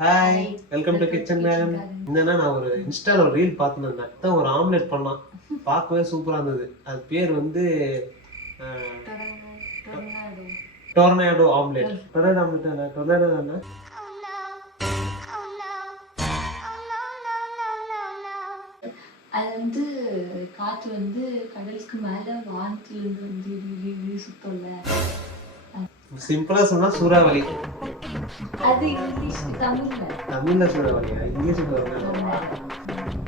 Hi welcome to kitchen ma'am என்னன்னா நான் ஒரு இன்ஸ்டால ஒரு ரீல் பார்த்துருந்தேன் தான் ஒரு ஆம்லெட் பண்ணான். பார்க்கவே சூப்பரா இருந்தது. அது பேர் வந்து டொர்னாடோ ஆம்லெட் டொர்னாடோ ஆம்லெட் என்ன? டொர்னாடோ என்ன? அது வந்து காற்று வந்து கடலுக்கு மேல வானத்துல இருந்து வந்து சுத்தம்ல. சிம்பிளா சொன்னா சூறாவளி. அது இங்கிலீஷ் தமிழ்ல தமிழ்ல சூறாவளியா இங்கிலீஷ்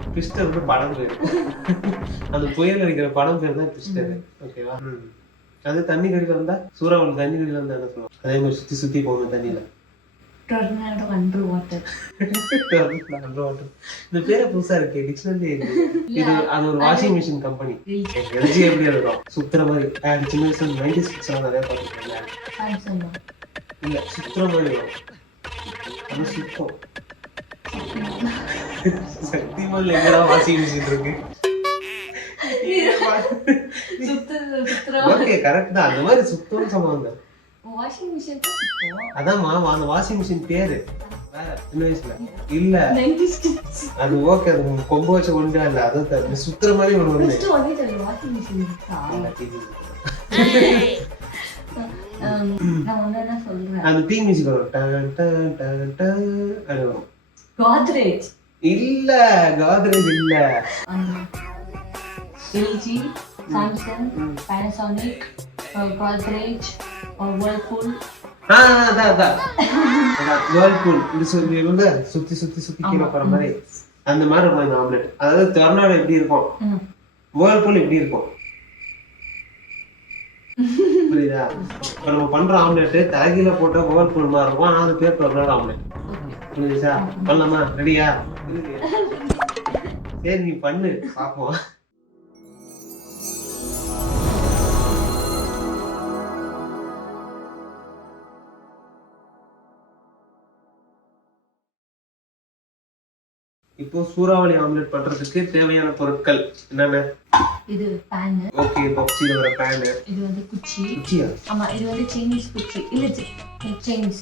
ட்விஸ்டர் வந்து படம் பேர். அந்த புயல் அடிக்கிற படம் பேர் தான் ட்விஸ்டர் ஓகேவா? அது தண்ணி கடியில வந்தா சூறாவளி தண்ணி கடியில வந்தா என்ன சொல்லுவோம் அதே மாதிரி சுத்தி சுத்தி போகும் தண்ணியில. டொர்னாடோ அண்டர் வாட்டர் இந்த பேரை புதுசா இருக்கு டிக்ஷனரி இது அது ஒரு வாஷிங் மிஷின் கம்பெனி எல்ஜி எப்படி இருக்கும்? சுத்துற மாதிரி. சின்ன வயசுல நைன்டி சிக்ஸ் நிறைய பார்த்துருக்கேன் இல்ல சுத்துற மாதிரி வரும். சுத்தம் சக்திமான்ல எங்கடா வாஷிங் மிஷின் இருக்கு ஓகே கரெக்ட் தான் அந்த மாதிரி சுத்தம்னு சொல்லுவாங்க வாஷிங் மிஷின் சுத்தம் அதான்மா அந்த வாஷிங் மிஷின் பேரு வேற சின்ன வயசுல இல்ல அது ஓகே அது கொம்பு வச்சு கொண்டு இல்ல அதான் சுத்துற மாதிரி ஒண்ணு வந்து வாஷிங் மிஷின் நான் சொல்றேன்? அந்த தீ மியூசிக் வரும். டன், டன், டன், டன் அது வரும். கோத்ரேஜ் இல்ல காத்ரேஜ் இல்ல. LG Samsung Panasonic Godrej Whirlpool சொல்லி இவங்க சுத்தி சுத்தி சுத்தி கீழே போற மாதிரி. அந்த மாதிரி இருக்கும் ஆம்லெட் அதாவது டொர்னாடோ எப்படி இருக்கும்? வேர்ல்பூல் எப்படி இருக்கும்? புரியுதா? இப்ப நம்ம பண்ற ஆம்லெட் தலைகீழ போட்ட வேர்ல்பூல் மாதிரி இருக்கும். ஆனா அது பேர் டொர்னாடோ ஆம்லெட் புரியுதா பண்ணலாமா? ரெடியா சரி நீ பண்ணு. பாப்போம் இப்போ சூறாவளி ஆம்லெட் பண்றதுக்கு தேவையான பொருட்கள் என்னென்ன? இது பேனு ஓகே பப்சில வர பேனு இது வந்து குச்சி. குச்சியா? ஆமா இது வந்து சைனீஸ் குச்சி. இல்ல சைனீஸ்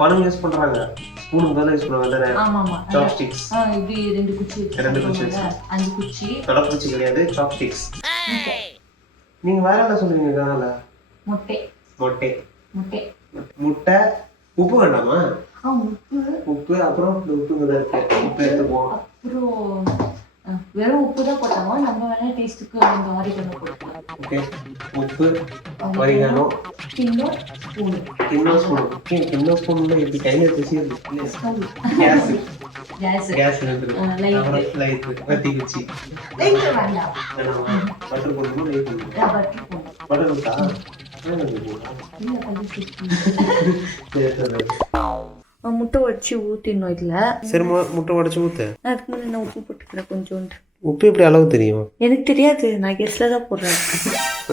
பணம் யூஸ் பண்றாங்க. ஸ்பூனுக்கு தானே யூஸ் பண்ணுவாங்க தானே? ஆமா ஆமா சாப்ஸ்டிக்ஸ் ஆ இப்படி ரெண்டு குச்சி ரெண்டு குச்சி அந்த குச்சி. கடற்பூச்சி கிடையாது சாப்ஸ்டிக்ஸ் நீங்க வேற என்ன சொல்றீங்க காணல முட்டை. மொட்டை. முட்டை. முட்டை. உப்பு வேண்டாமா? உப்பு உப்பு அப்புறம் இந்த உப்பு தான் இருக்கு உப்பு எடுத்துக்குவோம் அப்புறம் வெறும் உப்பு தான் போட்டாமா நம்ம வேணா டேஸ்ட்டுக்கு இந்த ஆரிகனோ போட்டுக்கலாம் ஓகே உப்பு வரிகானோ கிண்ணம் ஸ்பூன் கிண்ணோ ஸ்பூன் கிண்ணோ ஸ்பூன்ல எப்படி கையில பேசி கேஸ் கேஸ் கேஸ். அப்புறம் லைட் வத்தி குச்சி லைட் வேண்டாம் பட்டர் போடணும் லைட் போடணும் பட்டர் போடணும் பட்டர் போடணும். இல்ல கொஞ்சம். முட்டை வச்சு ஊற்றிடணும் இதில். சரி முட்டை உடச்சு ஊத்து? அதுக்கு முன்னாடி நான் உப்பு போட்டுக்கிறேன் கொஞ்சோண்டு. உப்பு எப்படி அளவு தெரியும்? எனக்கு தெரியாது நான் கெஸ்டில் தான் போடுறேன்.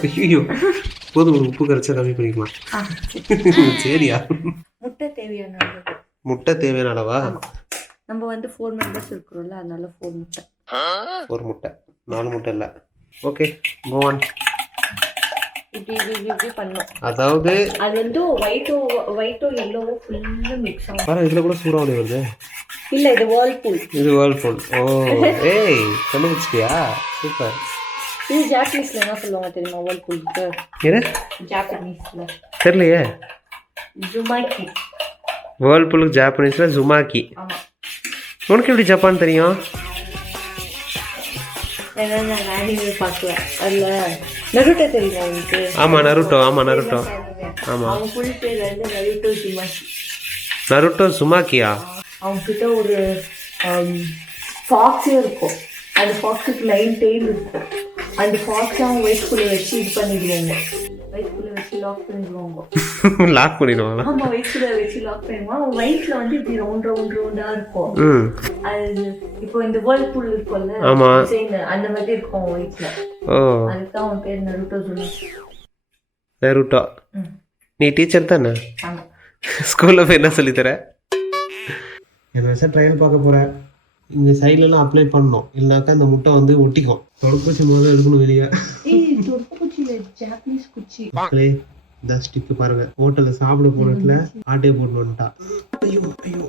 ஐயோ. போதும் ஒரு உப்பு கரைச்சா கம்மி பண்ணிக்கலாம் ஆ சரியா? முட்டை தேவையான அளவு. முட்டை தேவையான அளவா. நம்ம வந்து ஃபோர் மெம்பர்ஸ் இருக்கிறோம்ல அதனால ஃபோர் முட்டை. ஒரு முட்டை. நாலு முட்டை இல்லை. ஓகே கோவான் இப்படி இப்படி இப்படி பண்ணணும் அதாவது அது வந்து ஒயிட்டோ ஒயிட்டோ எல்லோவோ ஃபுல்லாக மிக்ஸ் ஆகும். பாரு இதில் கூட சூறாவளி வருது. இல்லை இது வேர்ல்பூல் இது வேர்ல்பூல் ஓ ஏய் கண்டுபிடிச்சிட்டியா? சூப்பர். இது ஜாப்பனீஸில் என்ன சொல்லுவாங்க தெரியுமா வேர்ல்பூலுக்கு ஏறு ஜாப்பனீஸில் தெரியலையே. ஜுமாக்கி வேர்ல்பூலுக்கு ஜாப்பனீஸில் ஜுமாக்கி உனக்கு எப்படி ஜப்பான் தெரியும்? ஏன்னா நான் ஆனிமே பார்க்குவேன் அதில் நருட்டோ தெரியுமா உங்களுக்கு? ஆமாம் நருட்டோ ஆமாம் நருட்டோ. ஆமாம் அவங்க ஃபுல் பேர் வந்து நருட்டோ சுமாக்கியா? அவங்க கிட்ட ஒரு ஃபாக்ஸே இருக்கும். அந்த ஃபாக்ஸுக்கு லைன் டெய்ல் இருக்கும். அந்த ஃபாக்ஸ் அவங்க வயிற்றுக்குள்ளே வச்சு இது பண்ணிடுவாங்க. வயிற்றுக்குள்ளே லாக் பண்ணிடுவாங்க. லாக் பண்ணிடுவாங்களா? ஆமா வயிற்றுக்குள்ளே வச்சு லாக் பண்ணிடுவாங்க. அவங்க வயிற்றுல வந்து இப்படி ரவுண்ட் ரவுண்ட் ரவுண்டாக இருக்கும். ம். அது இப்போ இந்த வேர்ல்ட் பூல் இருக்கும்ல ஆமா. அந்த மாதிரி இருக்கும் வயிற்றுல ஓ. அதுக்கு தான் அவன் பேர் நருட்டோ ஜுமாக்கி நருட்டோ. நீ டீச்சர் தானே? ஸ்கூலில் போய் என்ன சொல்லித்தர என்ன வருஷம் ட்ரையல் பார்க்க போகிறேன் இந்த சைட்லலாம் அப்ளை பண்ணணும். இல்லைனாக்கா இந்த முட்டை வந்து ஒட்டிக்கும். தொடப்பூசி முதல்ல எடுக்கணும் வெளியே. ஜாப்பனீஸ் குச்சி மக்களே இந்த ஸ்டிக்கு பாருங்க. ஹோட்டல்ல சாப்பிட போனதுல ஆட்டையை போட்டு வந்துட்டா. ஐயோ ஐயோ.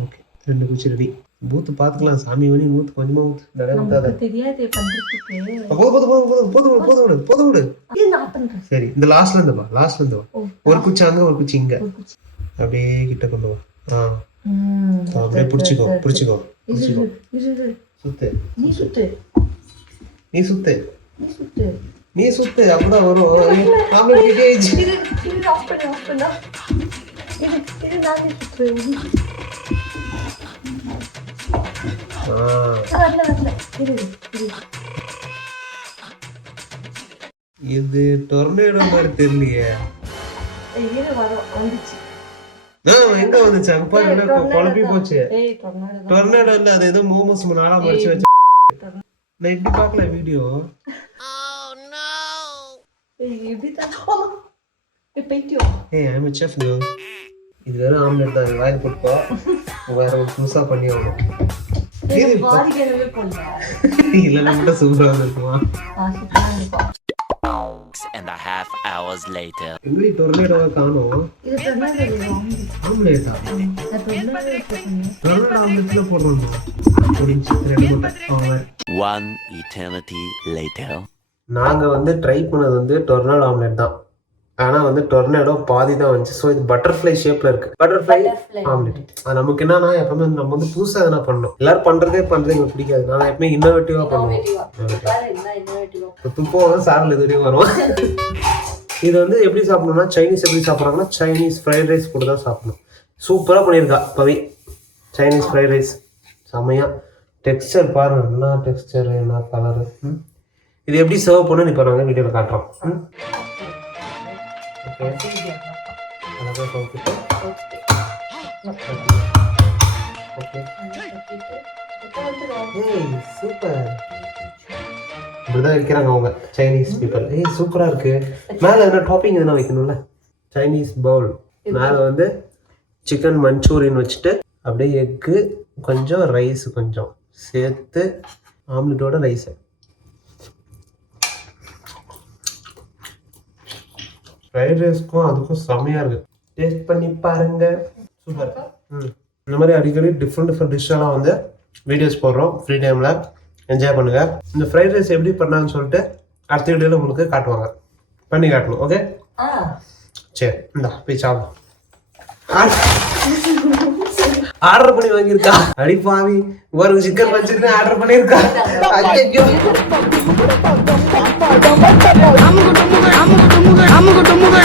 ஓகே ரெண்டு குச்சி ரெடி பூத்து பார்த்துக்கலாம். சாமி பண்ணி ஊத்து கொஞ்சமா ஊத்து நிறைய ஊத்தாத தெரியாதே போதும் போதும் போதும் போதும் போதும் போதும் சரி இந்த லாஸ்ட்ல இருந்து வா லாஸ்ட்ல இருந்து வா. ஒரு குச்சி அங்க ஒரு குச்சி இங்க. அப்படியே கிட்ட கொண்டு வா. ஆ. அப்படியே பிடிச்சிக்கோ பிடிச்சிக்கோ இது, பிடிச்சிக்கோ. இது, இது. சுத்து. நீ சுத்து. நீ சுத்து. நீ சுத்து. நீ சுத்து அப்பதான் வரும். நாம கிட்டேஜ் இது இது ஆஃப் பண்ணு ஆஃப் பண்ணு. இது இது நானே சுத்துறேன் இது. டொர்னேடோ மாதிரி தெரியலையே. எங்க வந்துச்சு? அங்க பாரு என்ன கொ- குழப்பி போச்சு. டொர்னேடோ இல்ல அது ஏதோ மோமோஸ் நாளா மடிச்சு வச்சு நான் இப்படி பார்க்கல வீடியோ. ஆமா. ஏய் பைத்தியம் ஏய் ஐம் செஃப் கேர்ள் இது வெறும் ஆம்லெட் தான் வாயில் போட்டுக்கோ. வேற ஒரு புதுசா பண்ணி போடல. இல்லைன்னா மட்டும் சூப்பரா இருக்குமா? and a half hours later. எப்படி டொர்னேடோவை காணோம்? இது வாங்கி. ஆம்லேட்டா. டொர்னேடோ ஆம்லெட்ல போடுறோம் முடிஞ்சு ரெண்டு முட்டை. அவ்வளவுதான். One eternity later. நாங்க வந்து ட்ரை பண்ணது வந்து டொர்னேடோ ஆம்லெட் தான். ஆனா வந்து டொர்னேடோ பாதி தான் வந்துச்சு. ஸோ இது பட்டர்ஃப்ளை ஷேப்ல இருக்கு. பட்டர்ஃப்ளை ஆம்லெட் அது நமக்கு என்னன்னா எப்பவுமே நம்ம வந்து புதுசா எதனா பண்ணணும். எல்லாரும் பண்றதே பண்றது எனக்கு பிடிக்காது. நான் எப்பவுமே இன்னோவேட்டிவா பண்ணுவேன் ஆ. துப்பம் சாரில் இது வரையும் வரும் இது வந்து எப்படி சாப்பிடணும்னா சைனீஸ் எப்படி சாப்பிட்றாங்கன்னா சைனீஸ் ஃப்ரைட் ரைஸ் கூட தான் சாப்பிடணும். சூப்பராக பண்ணியிருக்கா இப்போவே சைனீஸ் ஃப்ரைட் ரைஸ் செம்மையா. டெக்ஸ்டர் பாருங்க என்ன டெக்ஸ்டர் என்ன கலரு இது எப்படி சர்வ் பண்ணு இப்போ நாங்கள் வீடியோவில் காட்டுறோம். ஓகே அழகாக ஓகே ஏய் சூப்பர். இப்படிதான் வைக்கிறாங்க அவங்க சைனீஸ் பீப்பிள் ஏய் சூப்பரா இருக்கு. மேல எதனா டாப்பிங் எதனா வைக்கணும்ல? சைனீஸ் பவுல் மேல வந்து சிக்கன் மஞ்சூரியன் வச்சுட்டு அப்படியே எக்கு கொஞ்சம் ரைஸ் கொஞ்சம். சேர்த்து ஆம்லெட்டோட ரைஸ் ஃப்ரைட் ரைஸ்க்கும் அதுக்கும் செம்மையா இருக்கு. டேஸ்ட் பண்ணி பாருங்க. சூப்பர் ம். இந்த மாதிரி அடிக்கடி டிஃப்ரெண்ட் டிஃப்ரெண்ட் டிஷ்ஷெல்லாம் வந்து வீடியோஸ் போடுறோம். ஃப்ரீ டைமில் என்ஜாய் பண்ணுங்க. இந்த ஃப்ரைட் ரைஸ் எப்படி பண்ணாங்கன்னு சொல்லிட்டு அடுத்த வீடியோவில் உங்களுக்கு காட்டுவாங்க பண்ணி காட்டணும் ஓகே சரி இந்தா போய் சாப்பிடும் ஆர்டர் பண்ணி வாங்கியிருக்கா. அடிப்பாவி ஒரு சிக்கன் வச்சுட்டு ஆர்டர் பண்ணியிருக்கா. ஐயோ அமுகு டுமுகு அமுகு டுமுகு